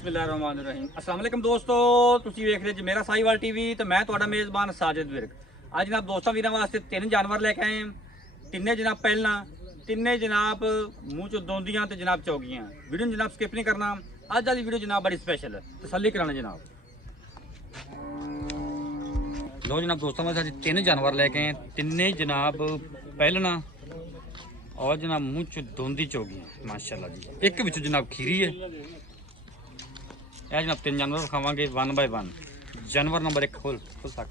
ਬਿਸਮਿਲ੍ਲਾਹਿਰਰਹਿਮਾਨਿਰਰਹੀਮ। अस्सलाम वालेकुम दोस्तों, ਤੁਸੀਂ ਵੇਖ ਰਹੇ ਜੀ ਮੇਰਾ ਸਾਈਵਾਲ ਟੀਵੀ ਤੇ ਮੈਂ ਤੁਹਾਡਾ ਮੇਜ਼ਬਾਨ ਸਾਜਿਦ ਵਿਰਕ। ਅੱਜ ਜਨਾਬ ਦੋਸਤਾਂ ਵੀਰਾਂ ਵਾਸਤੇ ਤਿੰਨ ਜਾਨਵਰ ਲੈ ਕੇ ਆਏ ਹਾਂ। ਤਿੰਨੇ ਜਨਾਬ ਪਹਿਲਾਂ ਤਿੰਨੇ ਜਨਾਬ ਮੂੰਹ ਚੋਂ ਦੋਂਦੀਆਂ ਤੇ ਜਨਾਬ ਚੌਗੀਆਂ। ਵੀਡੀਓ ਨੂੰ ਜਨਾਬ ਸਕਿਪ ਨਹੀਂ ਕਰਨਾ। ਅੱਜ ਵਾਲੀ ਵੀਡੀਓ ਜਨਾਬ ਬੜੀ ਸਪੈਸ਼ਲ ਹੈ, ਤਸੱਲੀ ਕਰਾਣਾ ਜਨਾਬ। ਲੋ ਜਨਾਬ ਦੋਸਤਾਂ ਵਾਸਤੇ ਅੱਜ ਤਿੰਨ ਜਾਨਵਰ ਲੈ ਕੇ ਆਏ। ਤਿੰਨੇ ਜਨਾਬ ਪਹਿਲਣਾ और जनाब मुँह च दोंदी चौगी माशाल्लाह जी। एक विच जनाब खीरी है। यह जनाब तीन जानवर खावे वन बाय वन। जानवर नंबर एक फुल तक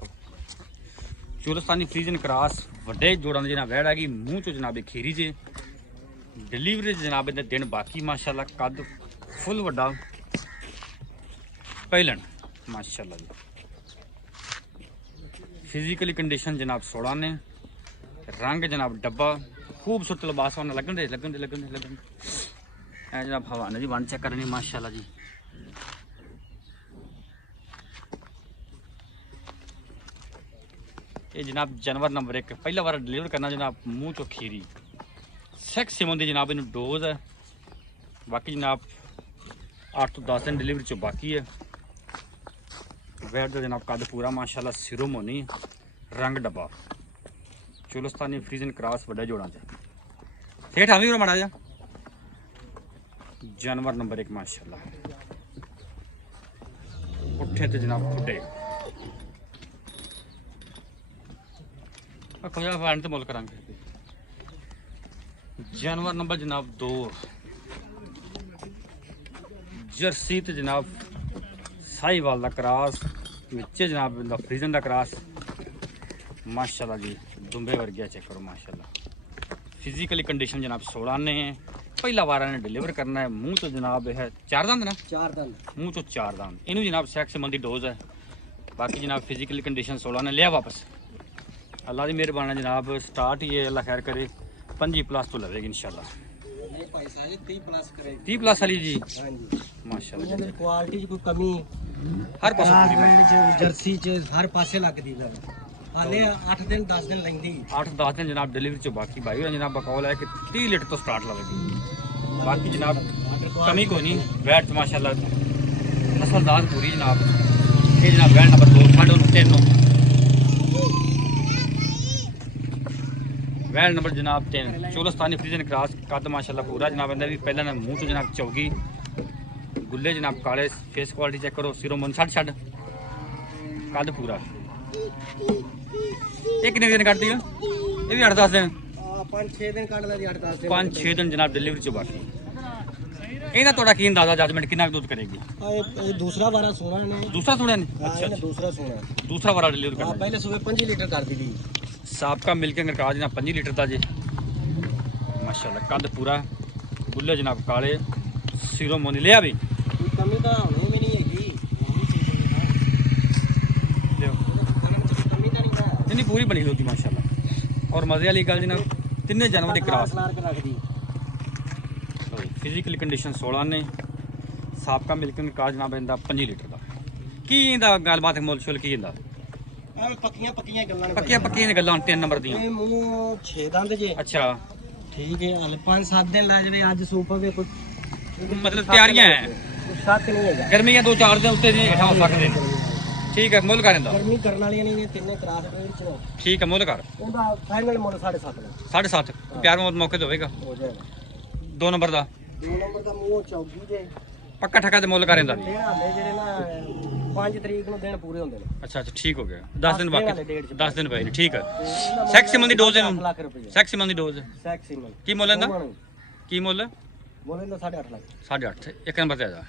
चोलस्तानी फ्रीजन क्रॉस वड्डे जोड़ां दी जनाब वैड़ हैगी। मूँह चो जनाब खीरी जे डिलीवरी जनाब इहदे दिन बाकी माशाल्लाह। कद फुल वड्डा पहलन माशाल्लाह जी। फिजिकली कंडीशन जनाब 16 ने। रंग जनाब डब्बा खूबसूरत लिबास वाला लगन दे जनाब। हवाने की वन चेक करनी माशाल्लाह जी। ये जनाब जानवर नंबर एक पहला बार डिलीवर करना जनाब। मूँह चो खीरी सेक्स सिमन की जनाब इन डोज है। बाकी जनाब 8 तो 10 दिन डिलीवरी चो बाकी है। वैट का जनाब कद पूरा माशाल्लाह। सिरों मोनी रंग डब्बा चोलस्तानी फ्रीजन क्रॉस वड्डा जोड़ा सेठ हमी माड़ा जा। जानवर नंबर एक माशाल्लाह। उठे तो जनाब खुडे तो मुल करा। जानवर नंबर जनाब 2 जर्सी तो जनाब साहीवाल का क्रॉस विच जनाब फ्रीजन का क्रॉस माशाल्लाह जी। दुंबे वर्गिया चेक करो माशाल्लाह। फिजिकली कंडीशन जनाब 16 ने। पहला बार ने डिलीवर करना है। मूँह तो जनाब है 4 दांत ना 4 दांत मूँह तो 4 दांत। इनू जनाब सेक्स संबंधी डोज है। बाकी जनाब फिजिकली कंडीशन 16 ने। लिया वापस अल्लाह की मेहरबानी जनाब। स्टार्ट ही है अल्लाह खैर करे 25+ तो लवेगी इंशाल्लाह। 30+ वाली जी माशाल्लाह। क्वालिटी कोई कमी हर पासे जर्सी च हर पासे लगदी है। हाले 8 दिन 10 दिन लेंदी 8-10 दिन जनाब डिलीवरी चो बाकी भाई जनाब बकौल है कि 30 लीटर तो स्टार्ट लगेगी। बाकी जनाब कमी कोई नहीं। वैट माशाल्लाह नस्लदार पूरी जनाब। ये जनाब वैट नंबर 2 3.5 वैट नंबर जनाब 3 चोलस्तानी फ्रीजन क्रॉस कद माशाल्लाह पूरा जनाब। इहदा भी पहला ना मूँह तो जनाब चौगी गुल्ले जनाब काले। फेस क्वालिटी चेक करो। सिरों मन छड़ कद पूरा। एक कितने दिन कटती है? ये भी 8-10 दिन 5-6 दिन कट दी 8-10 दिन 5-6 दिन जनाब डिलीवरी चो बाकी। ਇਹਦਾ ਤੁਹਾਡਾ ਕੀ ਅੰਦਾਜ਼ਾ ਜਜਮੈਂਟ ਕਿੰਨਾ ਦੁੱਧ ਕਰੇਗੀ? ਇਹ ਦੂਸਰਾ ਵਾਰਾ ਸੋਣਾ ਨੇ। दूसरा सुना ने अच्छा दूसरा सोना दूसरा वाला डिलीवर करना। पहले सुबह 5 लीटर कर दी साबका मिल्क अंगरकाज जनाब 5 लीटर का जे माशाल्लाह। कद पूरा गुल्ले जनाब काले। सिरों मोनी लिया भी कमी तो होनी भी नहीं हैगी। इतनी पूरी बनी होती माशाल्लाह। और मजे वाली गल जनाब तिन्ने जानवर की क्रॉस। फिजिकली कंडीशन 16 ने। साबका मिल्क अंगरकाज जनाब इंदा 5 लीटर का की इंदा गलबात मुल शुल की इंदा पक्कियां पक्कियां गल्लां 3 नंबर दी मूंह 6 दंद जे। अच्छा ठीक है हल 5-7 दिन ला जावे। आज सूप वे कुछ मतलब तैयारियां हैं। शक नहीं है गर्मियां 2-4 दिन उत्ते जी हेठा हो सकदे। ठीक है मुल कर इंदा गर्मी करने वाली नहीं तिन्ने क्रॉस ट्रेन च ठीक है मुल कर ਉਹਦਾ ਫਾਈਨਲ ਮੁੱਲ 7.5 ਦਾ 7.5 प्यार मौके ਤੇ ਹੋਵੇਗਾ। ਹੋ ਜਾਏਗਾ। 2 ਨੰਬਰ ਦਾ 2 ਨੰਬਰ ਦਾ ਮੂੰਹ ਚੌਗੀ ਜੇ ਪੱਕਾ ਠੱਕਾ ਤੇ ਮੁੱਲ ਕਰ ਇੰਦਾ ਦਿਨ ਹਾਲੇ ਜਿਹੜੇ ਨਾ 5 ਤਰੀਕ ਨੂੰ ਦਿਨ ਪੂਰੇ ਹੁੰਦੇ ਨੇ। ਅੱਛਾ ਠੀਕ ਹੋ ਗਿਆ। 10 ਦਿਨ ਬਾਕੀ 10 ਦਿਨ ਪਏ ਨੇ। ਠੀਕ ਹੈ ਇਹਦਾ ਸੈਕਸੀਮਨ ਦੀ ਡੋਜ਼ 8 ਇਹਨੂੰ ਲੱਖ ਰੁਪਏ ਸੈਕਸੀਮਨ ਦੀ ਡੋਜ਼ ਸੈਕਸੀਮਨ ਕੀ ਮੁੱਲ ਇਹਦਾ? ਕੀ ਮੁੱਲ? ਮੁੱਲ ਇਹਦਾ 8.5 ਲੱਖ 8.5 ਇੱਕ ਨੰਬਰ ਤੇ ਆ ਜਾ।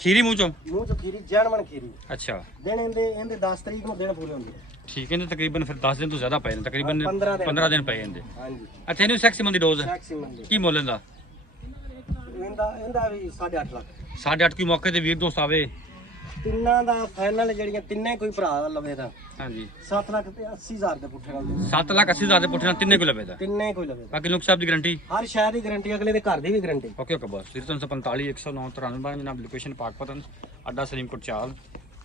ਖੀਰੀ ਮੂੰਹ ਚੋਂ ਮੂੰਹ ਚ ਖੀਰੀ ਜੈਨਵਨ ਖੀਰੀ। ਅੱਛਾ ਦਿਨ ਇਹਦੇ 10 ਤਰੀਕ ਨੂੰ ਦਿਨ ਪੂਰੇ ਹੁੰਦੇ ਨੇ। ਠੀਕ ਹੈ। ਤਕਰੀਬਨ ਫਿਰ 10 ਦਿਨ ਤੋਂ ਜ਼ਿਆਦਾ ਪਏ ਨੇ। ਤਕਰੀਬਨ 15 ਦਿਨ ਪਏ ਜਾਂਦੇ। ਹਾਂਜੀ ਅੱਛਾ ਇਹਨੂੰ ਸੈਕਸੀਮਨ ਦੀ ਡੋਜ਼ ਸੈਕਸੀਮਨ ਦੀ ਕੀ ਮੁੱਲ ਇਹਦਾ? ਇਹਦਾ ਵੀ 8.5 ਲੱਖ 8.5 ਕੀ ਮੌਕੇ ਤੇ ਵੀਰ ਦੋਸਤ ਆਵੇ ਤਿੰਨਾਂ ਦਾ ਫਾਈਨਲ ਜਿਹੜੀਆਂ ਤਿੰਨੇ ਕੋਈ ਭਰਾ ਲਵੇ ਦਾ ਹਾਂਜੀ 7 ਲੱਖ ਤੇ 80,000 ਦੇ ਪੁੱਠੇ ਨਾਲ 7,80,000 ਦੇ ਪੁੱਠੇ ਨਾਲ ਤਿੰਨੇ ਕੋ ਲਵੇ ਦਾ। ਤਿੰਨੇ ਕੋਈ ਲਵੇ ਬਾਕੀ ਲੋਕ ਸਾਹਿਬ ਦੀ ਗਾਰੰਟੀ ਹਰ ਸ਼ਹਿਰ ਦੀ ਗਾਰੰਟੀ ਅਗਲੇ ਦੇ ਘਰ ਦੀ ਵੀ ਗਾਰੰਟੀ। ओके ओके बस 345 109 93 जनाब लोकेशन पाकपतन अड्डा सलीमकोट चाल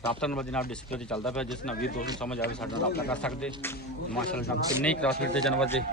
रबता नंबर जनाब डिस्प्ले से चलता पाया जिस ना वीर दोस्त समझ आए साढ़े रबता कर सकते माशाल्लाह जनाब किन्ने ही क्रॉस फिट के जानवर से